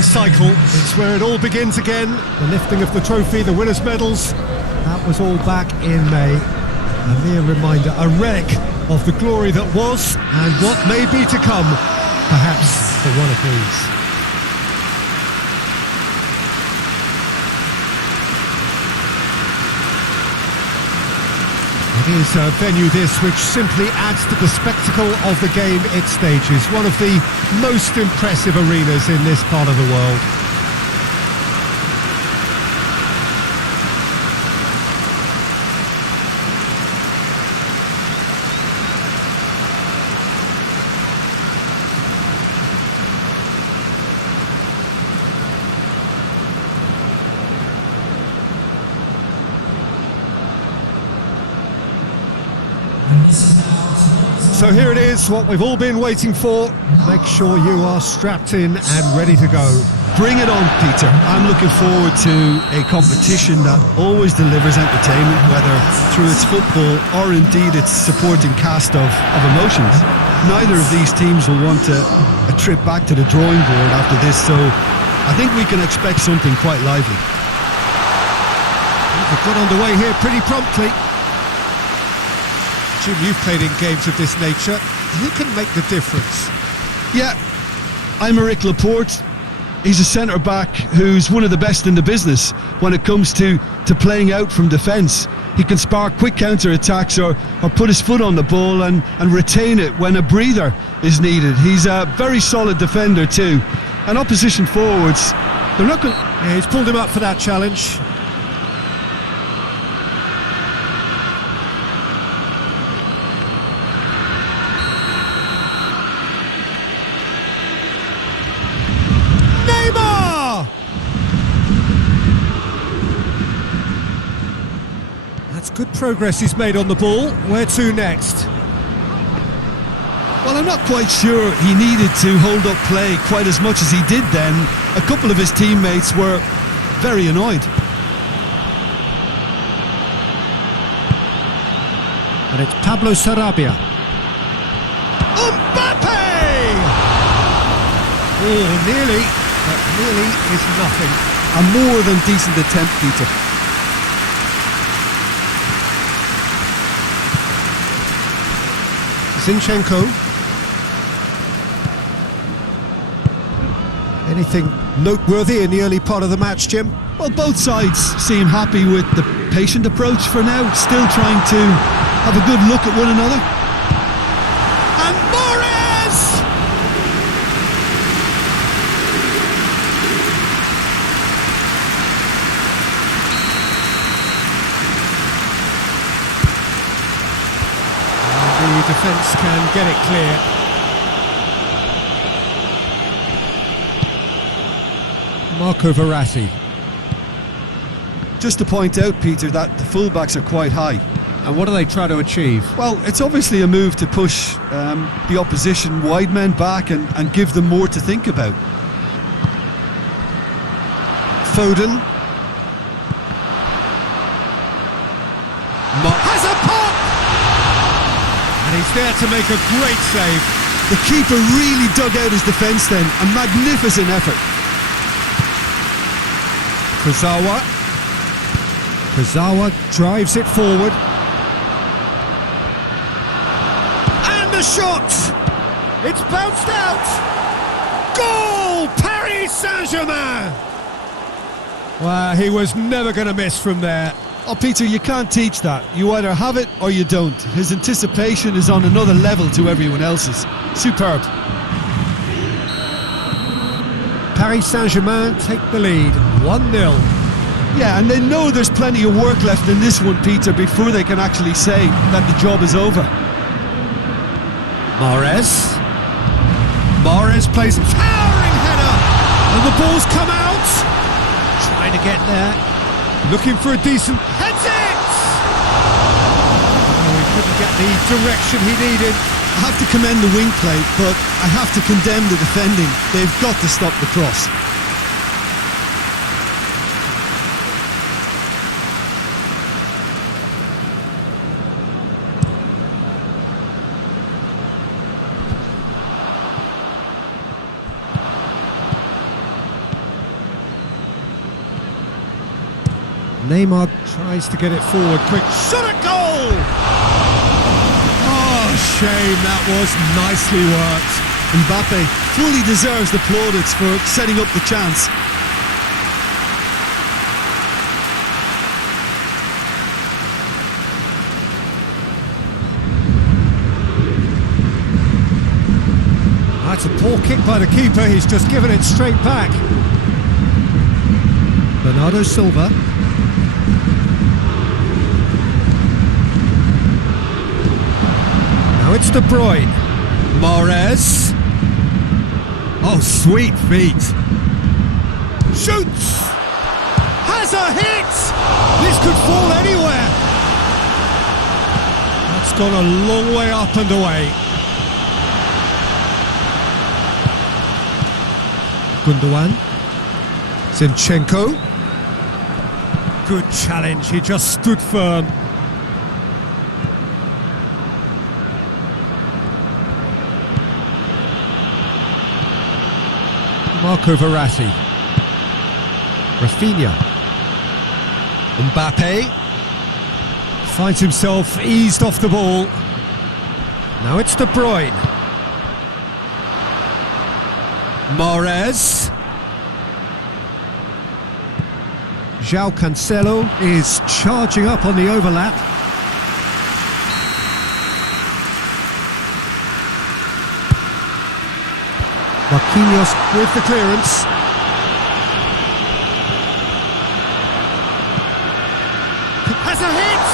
never-ending cycle. It's where it all begins again. The lifting of the trophy, the winners' medals. That was all back in May. A mere reminder, a relic of the glory that was and what may be to come, perhaps for one of these. It is a venue this which simply adds to the spectacle of the game it stages. One of the most impressive arenas in this part of the world. So here it is, what we've all been waiting for. Make sure you are strapped in and ready to go. Bring it on, Peter. I'm looking forward to a competition that always delivers entertainment, whether through its football or indeed its supporting cast of emotions. Neither of these teams will want a trip back to the drawing board after this, so I think we can expect something quite lively. We've got underway here pretty promptly. Jim, you've played in games of this nature. Who can make the difference? Yeah, I'm Eric Laporte. He's a centre-back who's one of the best in the business when it comes to playing out from defence. He can spark quick counter-attacks or put his foot on the ball and retain it when a breather is needed. He's a very solid defender too. And opposition forwards, they're not going... Yeah, he's pulled him up for that challenge. Good progress he's made on the ball. Where to next? Well, I'm not quite sure he needed to hold up play quite as much as he did then. A couple of his teammates were very annoyed. And it's Pablo Sarabia. Mbappe! Oh, nearly, but nearly is nothing. A more than decent attempt, Peter. Zinchenko. Anything noteworthy in the early part of the match, Jim? Well, both sides seem happy with the patient approach for now, still trying to have a good look at one another. And Morris! The defence can get it clear. Marco Verratti. Just to point out, Peter, that the fullbacks are quite high. And what do they try to achieve? Well, it's obviously a move to push the opposition wide men back and give them more to think about. Foden. Has a pop! And he's there to make a great save. The keeper really dug out his defence then. A magnificent effort. Kurzawa drives it forward. And the shot! It's bounced out! Goal! Paris Saint-Germain! Well, he was never going to miss from there. Oh, Peter, you can't teach that. You either have it or you don't. His anticipation is on another level to everyone else's. Superb. Paris Saint-Germain take the lead, 1-0. Yeah, and they know there's plenty of work left in this one, Peter, before they can actually say that the job is over. Mahrez plays a towering header, and the ball's come out. Trying to get there. Looking for a decent... Heads it! Oh, he couldn't get the direction he needed. I have to commend the wing play, but I have to condemn the defending. They've got to stop the cross. Neymar tries to get it forward, quick shot at goal! Oh, shame, that was nicely worked. Mbappe fully deserves the plaudits for setting up the chance. That's a poor kick by the keeper, he's just given it straight back. Bernardo Silva. Now it's De Bruyne. Mahrez. Oh, sweet feet. Shoots! Has a hit! This could fall anywhere. That's gone a long way up and away. Gundogan. Zinchenko. Good challenge, he just stood firm. Marco Verratti. Rafinha. Mbappe. Finds himself eased off the ball. Now it's De Bruyne. Mahrez. João Cancelo is charging up on the overlap. Marquinhos with the clearance. Has a hit!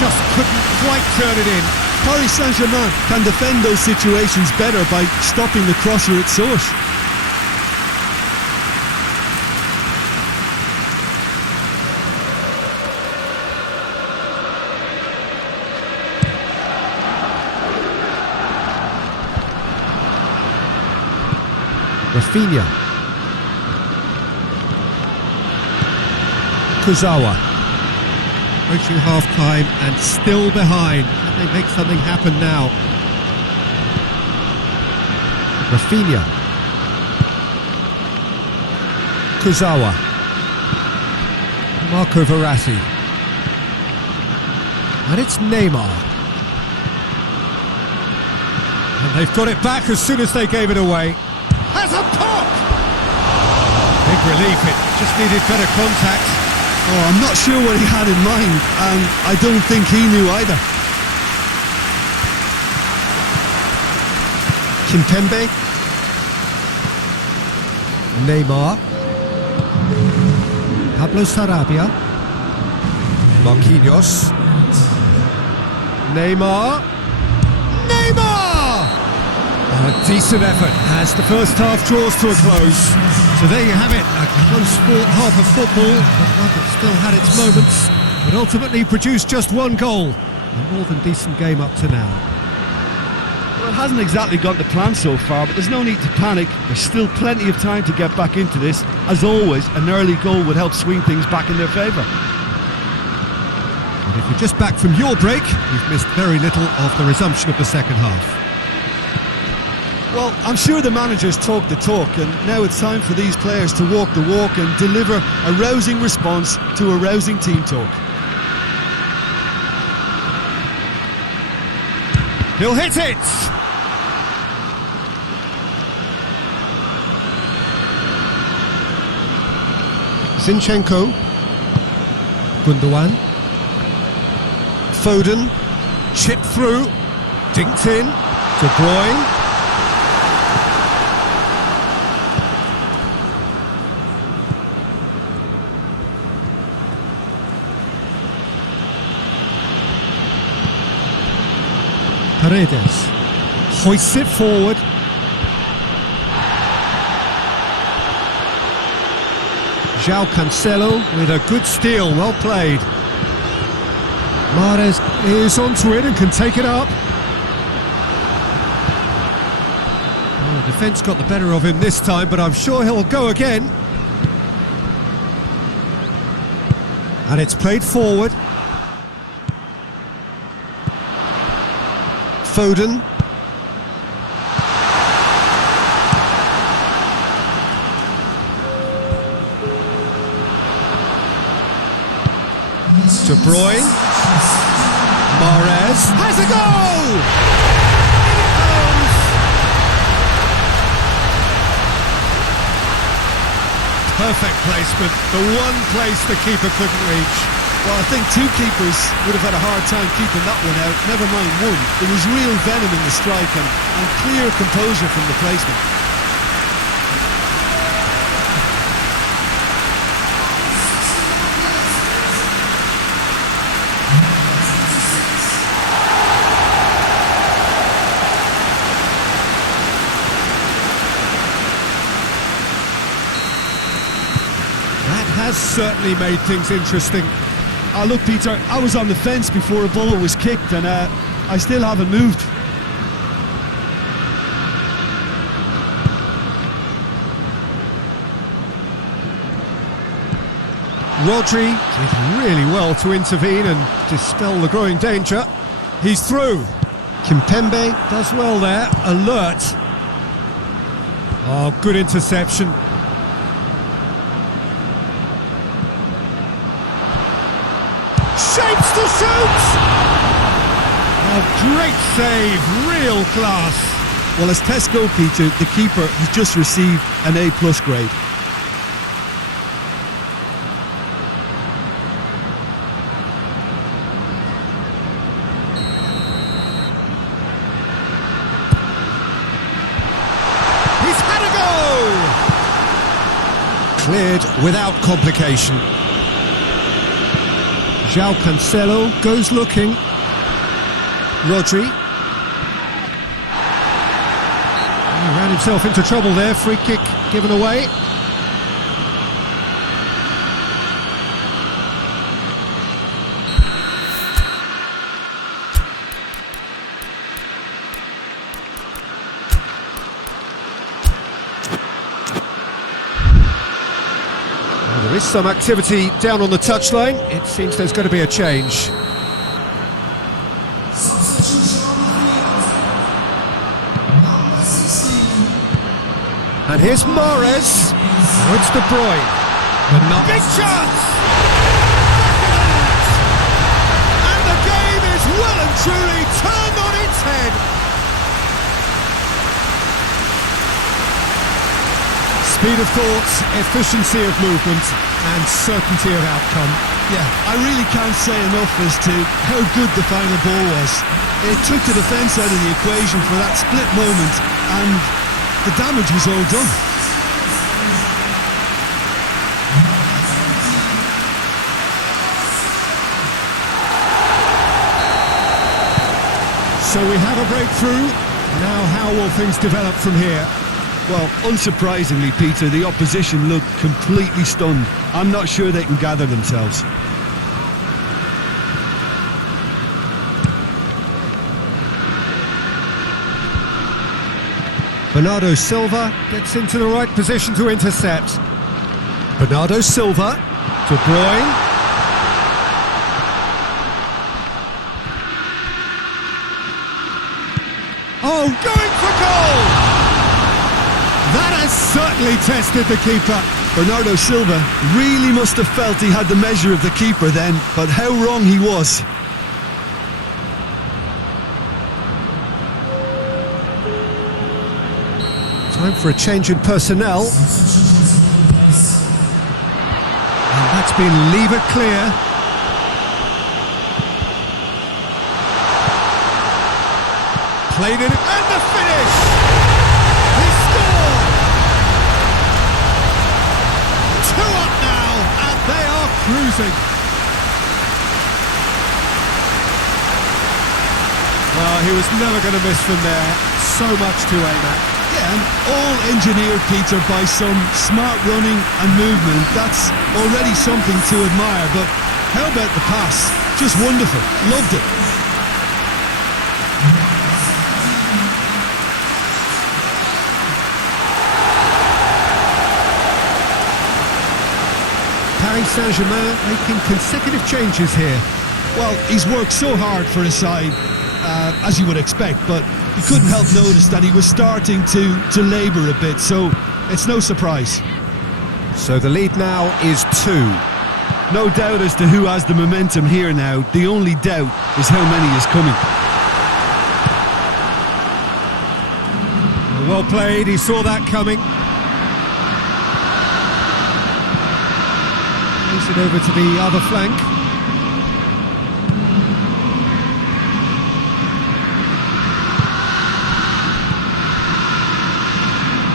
Just couldn't quite turn it in. Paris Saint-Germain can defend those situations better by stopping the crosser at source. Rafinha. Kurzawa. Approaching half-time and still behind. Can they make something happen now? Rafinha. Kurzawa. Marco Verratti. And it's Neymar. And they've got it back as soon as they gave it away. Has a pop! Big relief, it just needed better contact. Oh, I'm not sure what he had in mind, and I don't think he knew either. Kimpembe. Neymar. Pablo Sarabia. Marquinhos. Neymar. Neymar! A decent effort as the first half draws to a close. So there you have it, a close fought half of football, but one that still had its moments, but ultimately produced just one goal. A more than decent game up to now. Well, it hasn't exactly gone to plan so far, but there's no need to panic. There's still plenty of time to get back into this. As always, an early goal would help swing things back in their favour. But if you're just back from your break, you've missed very little of the resumption of the second half. Well, I'm sure the managers talk the talk, and now it's time for these players to walk the walk and deliver a rousing response to a rousing team talk. He'll hit it! Zinchenko. Gundogan. Foden. Chipped through. Dinked in. De Bruyne. Paredes hoists it forward. João Cancelo with a good steal, well played. Mahrez is onto it and can take it up. Well, the defence got the better of him this time, but I'm sure he'll go again. And it's played forward. Foden. De Bruyne. Mahrez has a goal! In it goes! Perfect placement, the one place the keeper couldn't reach. Well, I think two keepers would have had a hard time keeping that one out, never mind one. There was real venom in the strike and clear composure from the placement. That has certainly made things interesting. Look, Peter, I was on the fence before a ball was kicked and I still haven't moved. Rodri did really well to intervene and dispel the growing danger. He's through. Kimpembe does well there, alert. Oh, good interception. Shapes to shoot! Oh, great save, real class. Well, as Test goalkeeper, the keeper has just received an A+ grade. He's had a go! Cleared without complication. João Cancelo goes looking. Rodri. He ran himself into trouble there. Free kick given away. There is some activity down on the touchline. It seems there's going to be a change. And here's Mahrez. Now it's De Bruyne. But not big chance! And the game is well and truly turned on its head. Speed of thought, efficiency of movement, and certainty of outcome. Yeah, I really can't say enough as to how good the final ball was. It took the defence out of the equation for that split moment, and the damage was all done. So we have a breakthrough. Now how will things develop from here? Well, unsurprisingly, Peter, the opposition look completely stunned. I'm not sure they can gather themselves. Bernardo Silva gets into the right position to intercept. Bernardo Silva, De Bruyne. Oh, going for goal! That has certainly tested the keeper. Bernardo Silva really must have felt he had the measure of the keeper then, but how wrong he was. Time for a change in personnel. And that's been levered clear. Played in, and the finish! He scored! 2 up now, and they are cruising. Well, he was never going to miss from there. So much to aim at. Yeah, and all engineered, Peter, by some smart running and movement. That's already something to admire, but how about the pass? Just wonderful. Loved it. Paris Saint-Germain making consecutive changes here. Well, he's worked so hard for his side, as you would expect, but you couldn't help notice that he was starting to labour a bit, so it's no surprise. So the lead now is 2. No doubt as to who has the momentum here now. The only doubt is how many is coming. Well played, he saw that coming. Plays it over to the other flank.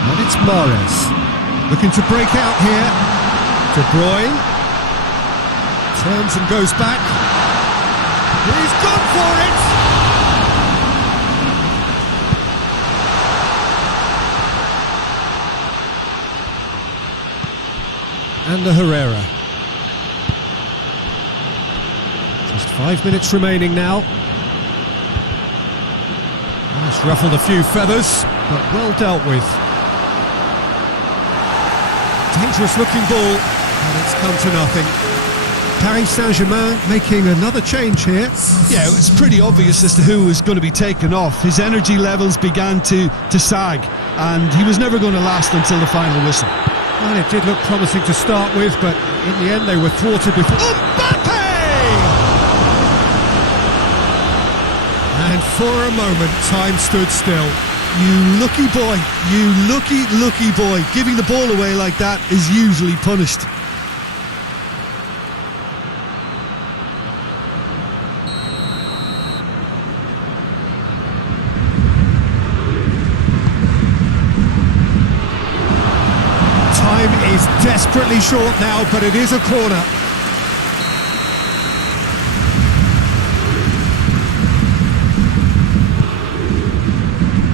And it's Mahrez. Looking to break out here. De Bruyne. Turns and goes back. He's gone for it! And the Herrera. Just 5 minutes remaining now. It's ruffled a few feathers, but well dealt with. Dangerous looking ball, and it's come to nothing. Paris Saint-Germain making another change here. Yeah, it's pretty obvious as to who was going to be taken off. His energy levels began to sag, and he was never going to last until the final whistle. Well, it did look promising to start with, but in the end they were thwarted before... Mbappe! And for a moment, time stood still. You lucky boy, you lucky boy. Giving the ball away like that is usually punished. Time is desperately short now, but it is a corner.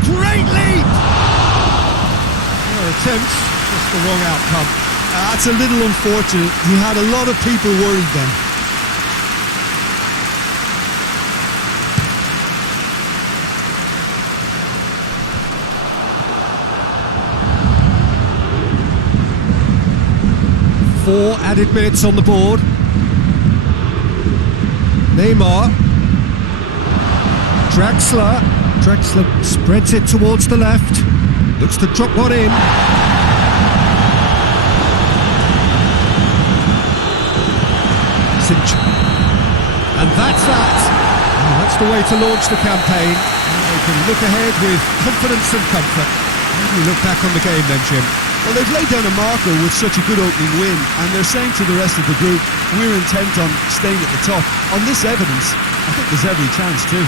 Great leap! Their attempts, just the wrong outcome. That's a little unfortunate. He had a lot of people worried then. Four added minutes on the board. Neymar. Draxler spreads it towards the left. Looks to drop one in. And that's that. And that's the way to launch the campaign. And they can look ahead with confidence and comfort. How do you look back on the game then, Jim? Well, they've laid down a marker with such a good opening win, and they're saying to the rest of the group, we're intent on staying at the top. On this evidence, I think there's every chance too.